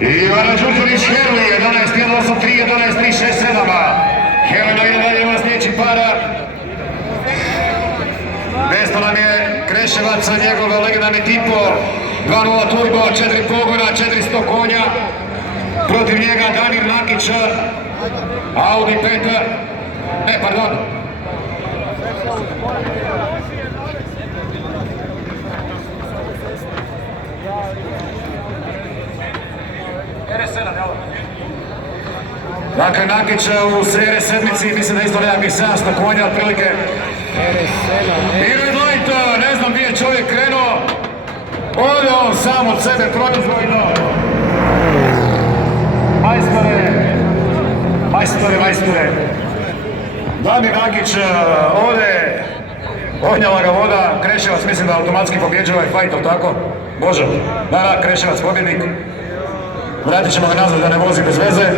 Ivana Đurđević Herli, 11-1-8-3, 11-3-6-7. Herli ide dalje, ima sljedeći para. Desno nam je Kreševac, njegov legendarni tipo. 2-0 turbo, 4 pogona, 400 konja. Protiv njega Damir Nakić, Audi 5, ne, pardon. Dakle, Nakić u RS7, mislim da isto nekakvih 700 konja, otprilike. Irid Light, ne znam gdje je čovjek krenuo. Ode on sam od sebe proizvodno. Majstore. Damir Nakić ode, ognjala ga voda, Kreševac mislim da automatski pobjeđuje ovaj fajt, tako? Bože, da, Kreševac pobjednik. Vratit ćemo ga nazad da ne vozi bez veze.